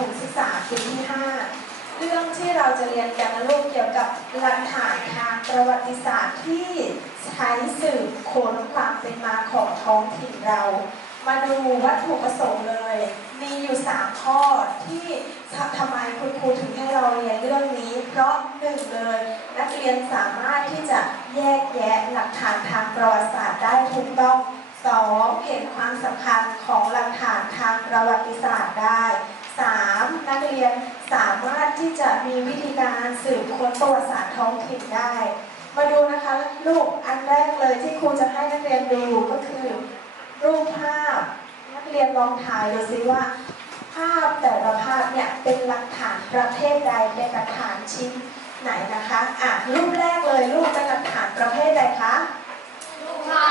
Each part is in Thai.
ถมศึกษาปีที่ 5 เรื่องที่เราจะเรียนกันนะลูกเกี่ยวกับหลักฐานทางประวัติศาสตร์ที่ใช้สืบค้นความเป็นมาของท้องถิ่นเรา มาดูวัตถุประสงค์เลย มีอยู่ 3 ข้อที่ทำไมคุณครูถึงให้เราเรียนเรื่องนี้ เพราะหนึ่งเลย นักเรียนสามารถที่จะแยกแยะหลักฐานทางประวัติศาสตร์ได้ถูกต้องสองเห็นความสำคัญของหลักฐานทางประวัติศาสตร์ได้ สามนักเรียนสามารถที่จะมีวิธีการสืบค้นประวัติศาสตร์ท้องถิ่นได้ มาดูนะคะลูกอันแรกเลยที่ครูจะให้นักเรียนดูก็คือ รูปภาพ นักเรียนลองถ่ายดูซิว่า ภาพแต่ละภาพเนี่ยเป็นหลักฐานประเภทใดเป็นหลักฐานชิ้นไหนนะคะอะรูปแรกเลยรูปเป็นหลักฐานประเภทใดคะรูปถ่า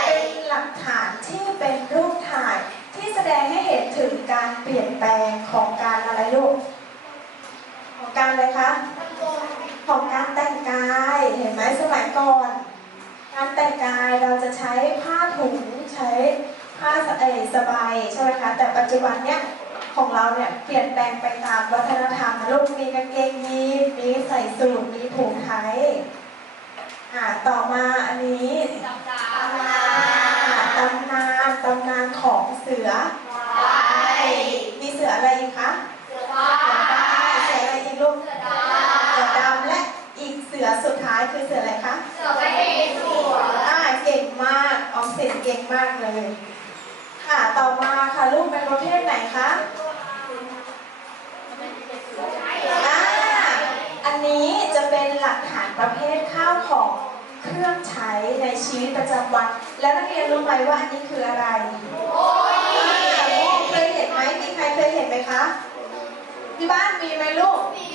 ยเป็นหลักฐานที่เป็นรูปถ่าย ที่แสดงให้เห็นถึงการเปลี่ยนแปลงของการอะไรลูกของการอะไรคะของการแต่งกายเห็นไหมสมัยก่อน การแต่งกายเราจะใช้ผ้าถุงใช้ผ้าสเอยสบายใช่ไหมคะแต่ปัจจุบันเนี่ยของเราเนี่ยเปลี่ยนแปลงไปตามวัฒนธรรมนะลูกมีกางเกงยีนมีใส่สูทมีถุงไทยอ่าต่อมาอันนี้ตำนานตำนาน ตำนานของเสือมีเสืออะไรอีกคะเสือใต้เสืออะไรอีกลูกเสือดำและอีกเสือสุดท้ายคือเสืออะไรคะอ่าเก่งมากออมสินเก่งมากเลย ค่ะต่อมาค่ะลูกเป็นประเภทไหนคะอ่าอันนี้จะเป็นหลักฐานประเภทข้าวของ เครื่องใช้ในชีวิตประจำวัน แล้วนักเรียนรู้ไหมว่าอันนี้คืออะไรเคยเห็นไหมมีใครเคยเห็นไหมคะ ที่บ้านมีไหมลูกมี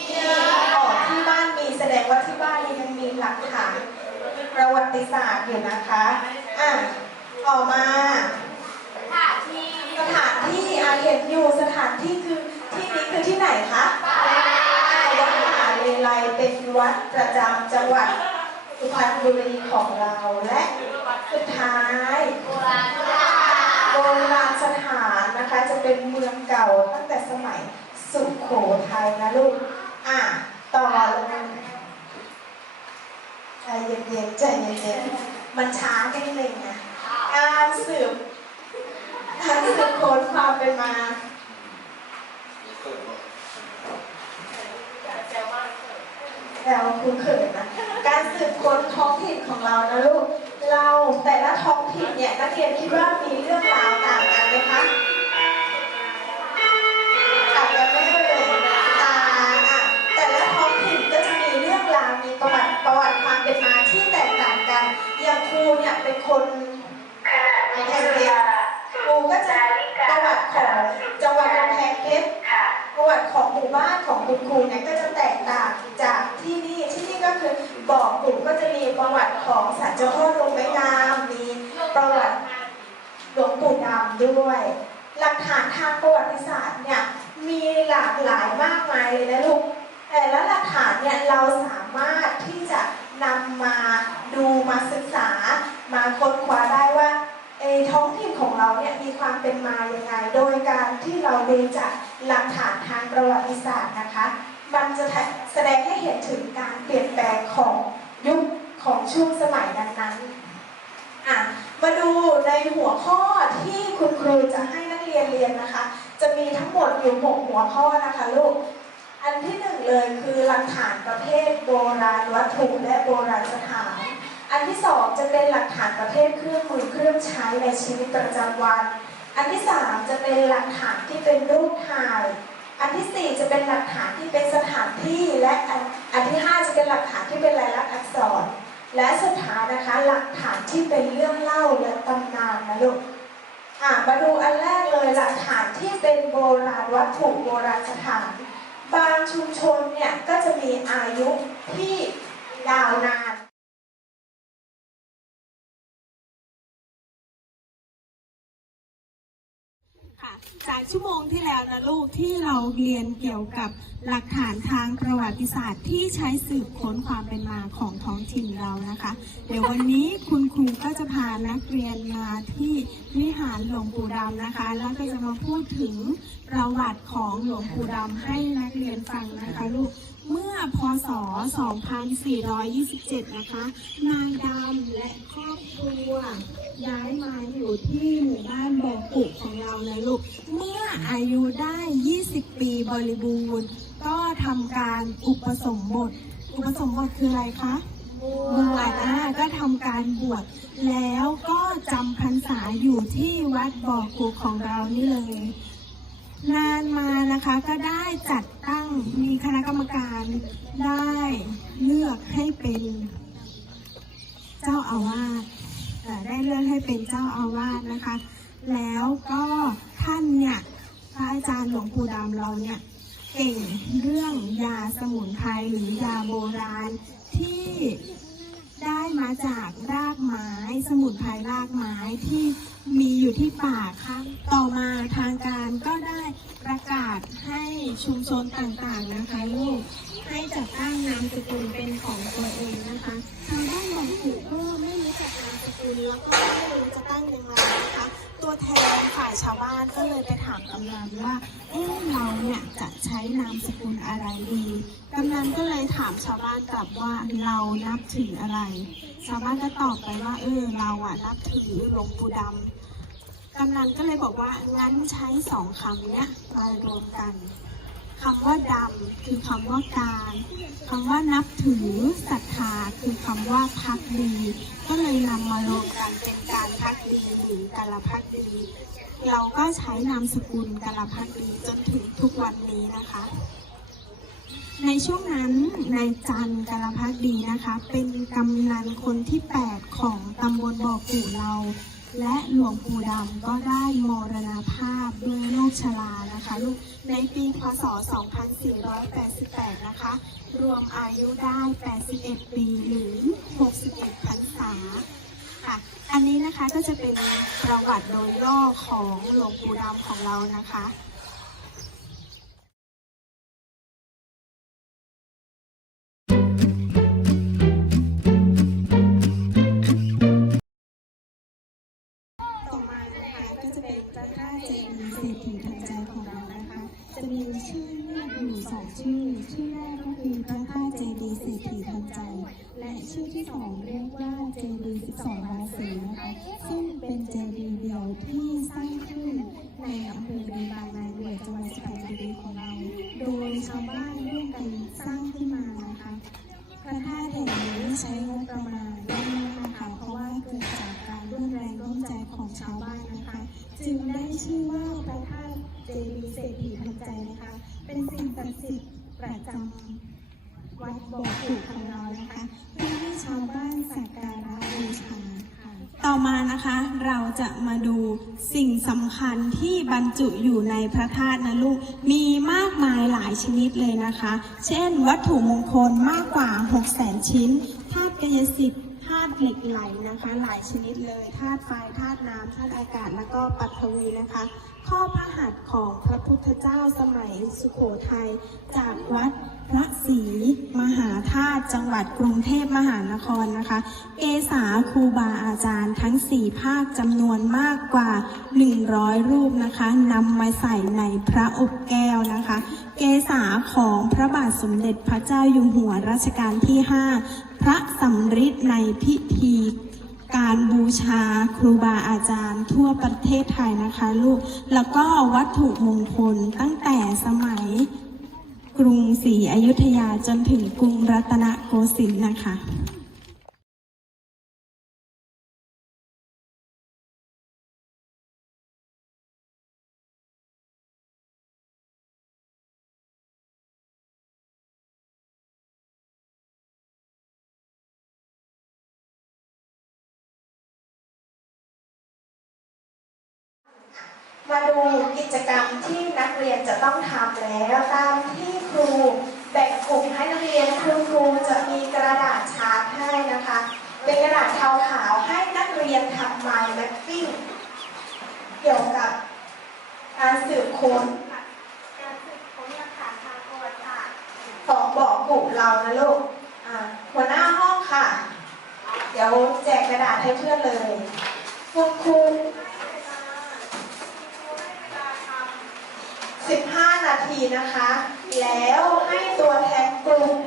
อ๋อที่บ้านมีแสดงว่าที่บ้านนี้ยังมีหลักฐานประวัติศาสตร์อยู่นะคะอะต่อมาสถานที่อาเห็นอยู่สถานที่คือที่นี้คือที่ไหนคะวัดมหาเลไลเป็นวัดประจำจังหวัด สุพรรณบุรีของเราและสุดท้ายโบราณสถานนะคะจะเป็นเมืองเก่าตั้งแต่สมัยสุโขทัยนะลูกอะต่อเลยใจเย็นๆใจเย็นๆมันช้าแค่นิดนึงนะการสืบการสืบค้นความเป็นมา แล้วคุณเขินนะการสืบค้นท้องถิ่นของเรานะลูก เราแต่ละท้องถิ่นเนี่ยนักเรียนคิดว่ามีเรื่องราวต่างกันไหมคะต่างกันไหมเอ่ยต่างอะแต่ละท้องถิ่นก็จะมีเรื่องราวมีประวัติประวัติความเป็นมาที่แตกต่างกันอย่างครูเนี่ยเป็นคนแห่งเดียวครูก็จะประวัติของจังหวัดกำแพงเพชรประวัติของหมู่บ้านของคุณครูเนี่ยก็จะแตกต่างจากที่นี่ที่นี่ก็ คือบอกกลุ่มก็จะมีประวัติของสันเจ้าพ่อลงไม้งามมีประวัติหลวงปู่ดำด้วย หลักฐานทางประวัติศาสตร์เนี่ยมีหลากหลายมากมายเลยนะลูกแต่ละหลักฐานเนี่ยเราสามารถที่จะนำมาดูมาศึกษา มาค้นคว้าได้ว่าเอท้องถิ่นของเราเนี่ยมีความเป็นมาอยังไง โดยการที่เราดูจากหลักฐานทางประวัติศาสตร์นะคะ มันจะแสดงให้เห็นถึงการเปลี่ยนแปลงของยุคของ ช่วงสมัยนั้นๆอะมาดูในหัวข้อที่คุณครูจะให้นักเรียนเรียนนะคะ จะมีทั้งหมดอยู่หกหัวข้อนะคะลูก อันที่หนึ่งเลยคือหลักฐานประเภทโบราณวัตถุและโบราณสถาน อันที่สองจะเป็นหลักฐานประเภทเครื่องมือเครื่องใช้ในชีวิตประจำวัน อันที่สามจะเป็นหลักฐานที่เป็นรูปถ่ายอันที่สี่จะเป็นหลักฐานที่เป็นสถานที่และอันอันที่ห้าจะเป็นหลักฐานที่เป็นลายลักษณ์อักษร และสุดท้ายนะคะ หลักฐานที่เป็นเรื่องเล่าและตำนานนะลูกอะมาดูอันแรกเลยหลักฐานที่เป็นโบราณวัตถุโบราณสถาน บางชุมชนเนี่ยก็จะมีอายุที่ยาวนาน จากชั่วโมงที่แล้วนะลูกที่เราเรียนเกี่ยวกับหลักฐานทางประวัติศาสตร์ ที่ใช้สืบค้นความเป็นมาของท้องถิ่นเรานะคะ เดี๋ยววันนี้คุณครูก็จะพานักเรียนมาที่วิหารหลวงปู่ดำนะคะ แล้วก็จะมาพูดถึงประวัติของหลวงปู่ดำให้นักเรียนฟังนะคะลูก เมื่อพศ 2427 นะคะ นางดำและครอบครัวย้ายมาอยู่ที่หมู่บ้านบ่อกุของเรานะลูก เมื่ออายุได้ 20 ปีบริบูรณ์ ก็ทำการอุปสมบท อุปสมบทคืออะไรคะบวชอ่าก็ทำการบวชแล้วก็จำพรรษาอยู่ที่วัดบ่อกุของเรานี่เลย นานมานะคะก็ได้จัดตั้งมีคณะกรรมการได้เลือกให้เป็นเจ้าอาวาสเอ่ได้เลือกให้เป็นเจ้าอาวาสนะคะ แล้วก็ท่านเนี่ยพระอาจารย์หลวงปู่ดำเราเนี่ยเก่งเรื่องยาสมุนไพรหรือยาโบราณที่ได้มาจากรากไม้ สมุนไพรรากไม้ที่ อยู่ที่ป่าค่ะต่อมาทางการก็ได้ประกาศให้ชุมชนต่างๆนะคะลูกให้จัดตั้งนามสกุลเป็นของตัวเองนะคะทางด้านบางกลุ่มก็ไม่รู้จักนามสกุลแล้วก็ไม่รู้จะตั้งยังไงนะคะ ตัวแทนฝ่ายชาวบ้านก็เลยไปถามกำนันว่าเอ๊ะเราเนี่ยจะใช้นามสกุลอะไรดีกำนันก็เลยถามชาวบ้านกลับว่าเรานับถืออะไร ชาวบ้านก็ตอบไปว่าเออเราอะนับถือหลวงปู่ดำ กำนันก็เลยบอกว่างั้นใช้สองคำเนี้ยมารวมกันคำว่าดำคือคำว่าการคำว่านับถือศรัทธาคือคำว่าพักดี ก็เลยนำมารวมกันเป็นการพักดีหรือกาลพักดี เราก็ใช้นามสกุลกาลพักดีจนถึงทุกวันนี้นะคะ ในช่วงนั้นนายจันกาลพักดีนะคะ เป็นกำนันคนที่ 8 ของตำบลบ่อปู่เรา และหลวงปู่ดำก็ได้มรณภาพด้วยโรคชรานะคะลูกในปีพศ 2488 นะคะ รวมอายุได้ 81 ปีหรือ 61พรรษาค่ะอันนี้นะคะก็จะเป็นประวัติโดยย่อของหลวงปู่ดำของเรานะคะ ใจของชาวบ้านนะคะ จึงได้ชื่อว่าพระธาตุเจดีย์เศรษฐีทันใจนะคะ เป็นสิ่งศักดิ์สิทธิ์ประจำวัดบ่อขุของเรานะคะเพื่อให้ชาวบ้านสักการะบูชาค่ะต่อมานะคะเราจะมาดูสิ่งสำคัญที่บรรจุอยู่ในพระธาตุนะลูก มีมากมายหลายชนิดเลยนะคะ เช่น วัตถุมงคลมากกว่า 6 0 0 0 0ชิ้น ธาตุกายสิทธิ์ ธาตุเหล็กไหลนะคะ หลายชนิดเลยธาตุไฟธาตุน้ำธาตุอากาศแล้วก็ปัทวีนะคะ ข้อพระหัตถ์ของพระพุทธเจ้าสมัยสุโขทัยจากวัดพระศรีาธาตุจังหวัดกรุงเทพมหานครนะคะ เกษาครูบาอาจารย์ทั้ง 4 ภาคจำนวนมากกว่า 100 รูปนะคะนำมาใส่ในพระอบแก้วนะคะ เกษาของพระบาทสมเด็จพระเจ้าอยู่หัวรัชกาลที่ 5 พระสำริดในพิธีการบูชาครูบาอาจารย์ทั่วประเทศไทยนะคะลูก แล้วก็วัตถุมงคลตั้งแต่สมัย กรุงศรีอยุธยาจนถึงกรุงรัตนโกสินทร์นะคะ มาดูกิจกรรมที่นักเรียนจะต้องทำแล้วตามที่ครูแบ่งกลุ่มให้นักเรียนคือครูจะมีกระดาษชาร์ตให้นะคะ เป็นกระดาษขาวๆให้นักเรียนทำ mind mapping เกี่ยวกับสืบค้นการสืบค้นหลักฐานทางประวัติศาสตร์ของบอกกลุ่มเรานะลูกอ่าหัวหน้าห้องค่ะ เดี๋ยวแจกกระดาษให้เพื่อนเลยคุณครู นาทีนะคะ แล้วให้ตัวแทนกลุ่ม